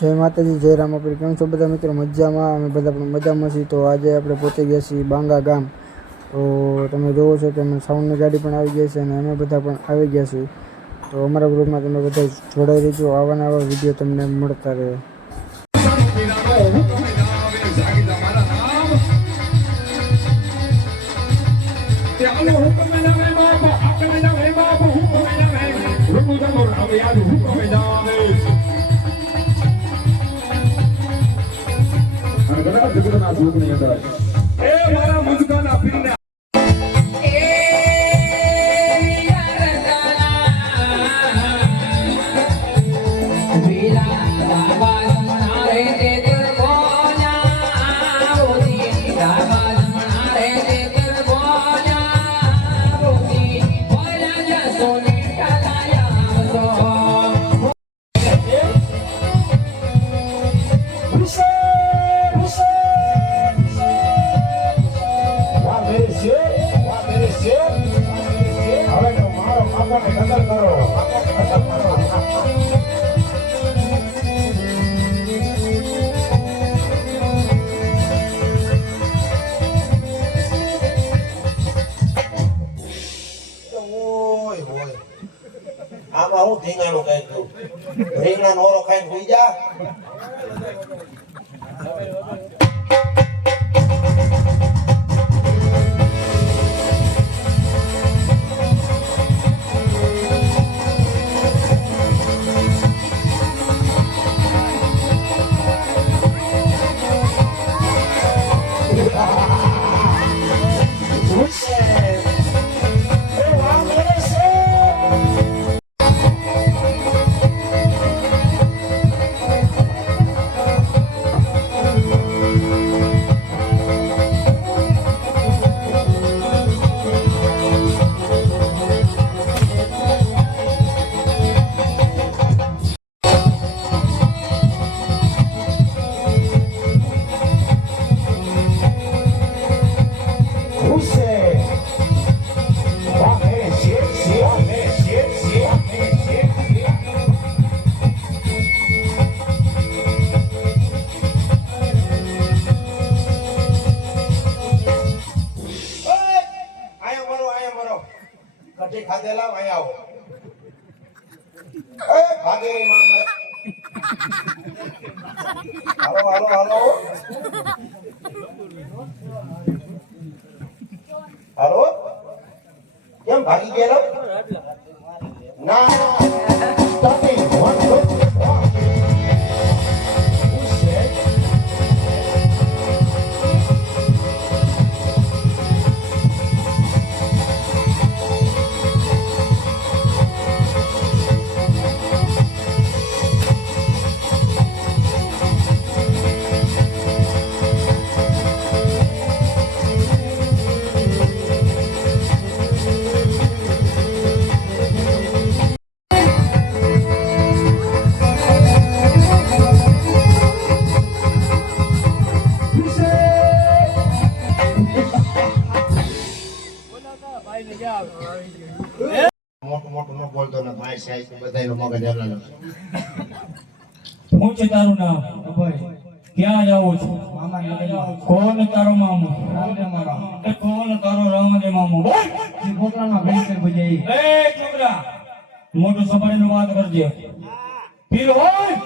જય માતાજી, જય રામાપીર. કેમ છો બધા મિત્રો? મજામાં? અમે બધા પણ મજામાં છીએ. તો આજે આપણે પહોંચી ગયા છીએ બાંગા ગામ. તો તમે જોવો છો કે અમે સાઉન્ડની ગાડી પણ આવી ગઈ છે અને અમે બધા પણ આવી ગયા છીએ. તો અમારા ગ્રુપમાં તમે બધા જોડાઈ રહેજો. આવા નવા વિડીયો તમને મળતા રહે. મારા મુજકાના પીરના આમાં હું ધીંગાણું કઈ દઉં રીંગણા નોરો ખાઈને હોઈ જા ખાધેલા અહીં આવો ભાગે હાલો હાલો હાલો હાલો કેમ ભાગી ગયેલો ના મોટું ન બોલતો ને ભાઈ સાહેબ બધાયનો મગજ અલગ હું છે તારું નામ? ક્યાં જાઉં છું? કોણ તારો મામો? કોણ તારો રામદેવ મામો? છોકરા મોટું સફારી નું વાત કરજે. પીર હોય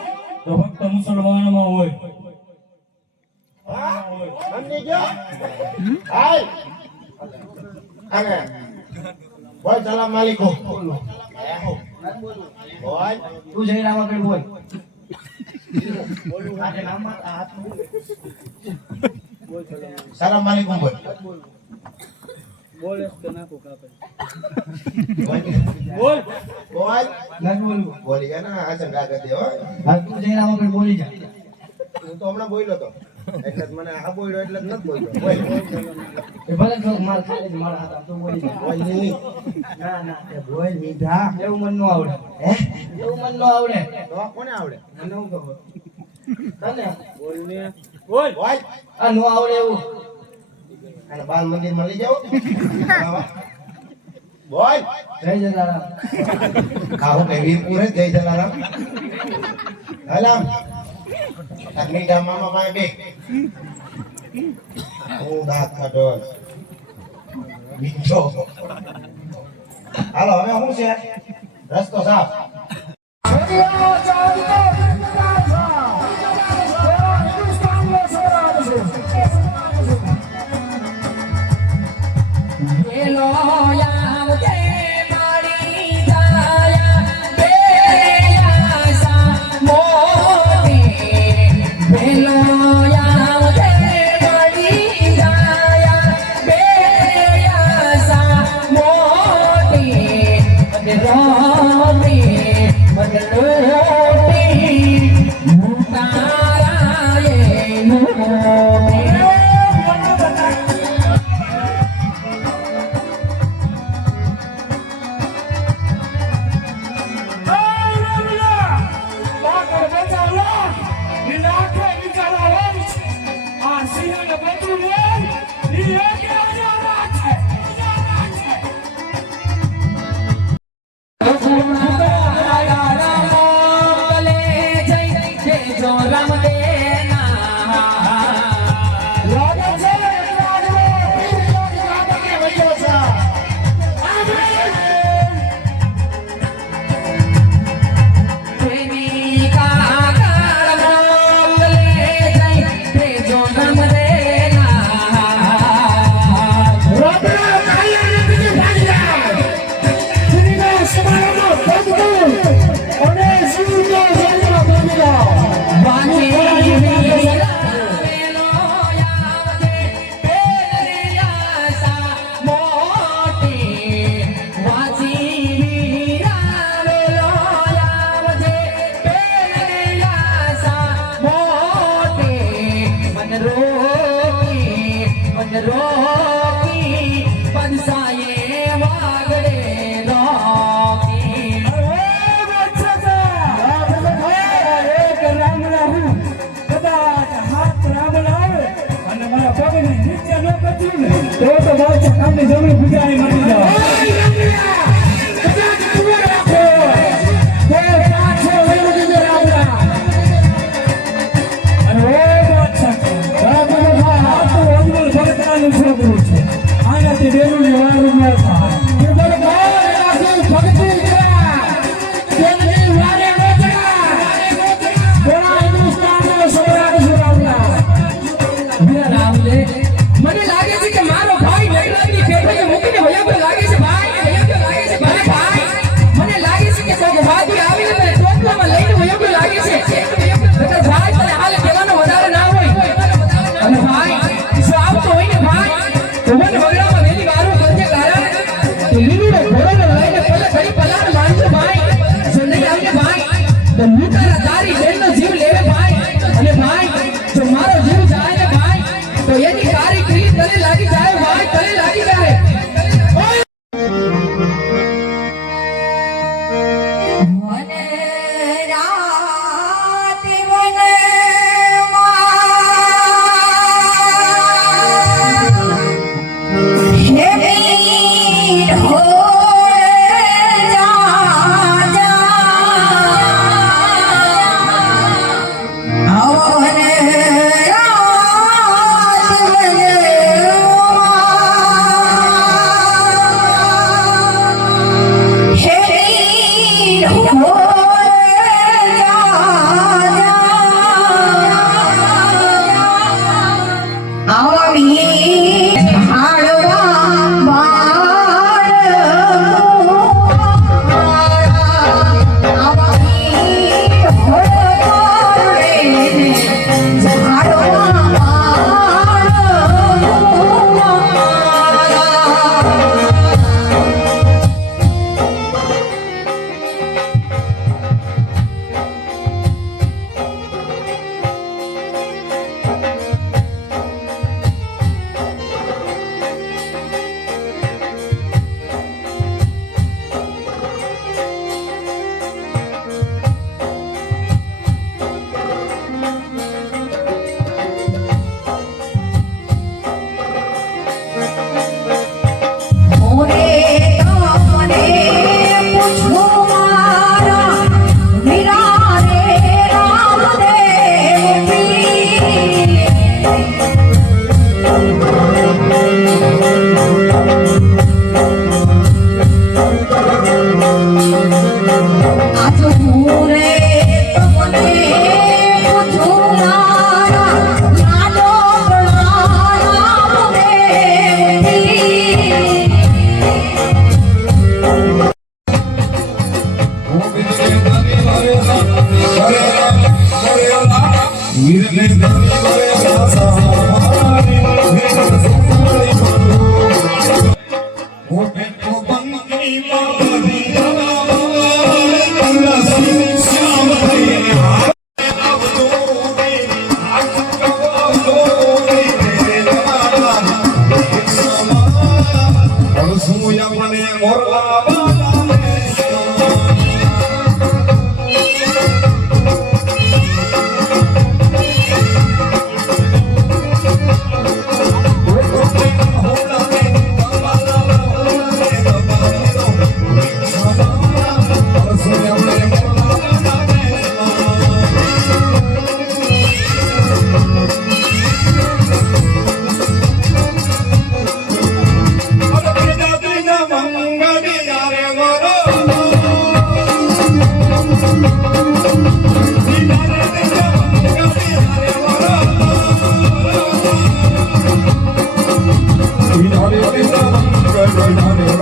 તો ફક્ત મુસલમાનમાં હોય. બોલ સલામ માલિકો બોલ તું જઈ રામાપીર બોલ. સલામ માલિકુમ બોલ બોલ કે નાખો કાપે બોલ બોલ ના બોલું બોલી ગયા ના આ સંગા કરી દે હો. તું જઈ રામાપીર બોલી જા. હું તો હમણાં બોલ્યો તો એટલે મને આ બોલ્યો એટલે જ નથી બોલ્યો બોલ એ ભલે તો માર ખાલી જ મારા હાથ તો બોલી જા. બોલ નહીં ના ના એ બોલ મીઠા એવું મન નો આવડે. હે એવું મન નો આવડે. તો કોને આવડે મને હું કહું તને બોલ ને બોલ બોલ આ નો આવડે એવું અને બાલ મંદિર માં લઈ જાઓ બોલ જય જલારામ. ખાઓ કે વીરપુર જય જલારામ હલામ આ મીઠા મામા પાસે બે હું દાંત કાઢો મીઠો હાલો હવે શું છે રસ્તો સાફ જમીન ગુજરાતી મારી જાવ આનાથી ડેલુની વારું ન થાય મને લાગે છે કે મારો ભાઈ નૈરાની ખેતરે મૂકીને વયા Hare Hare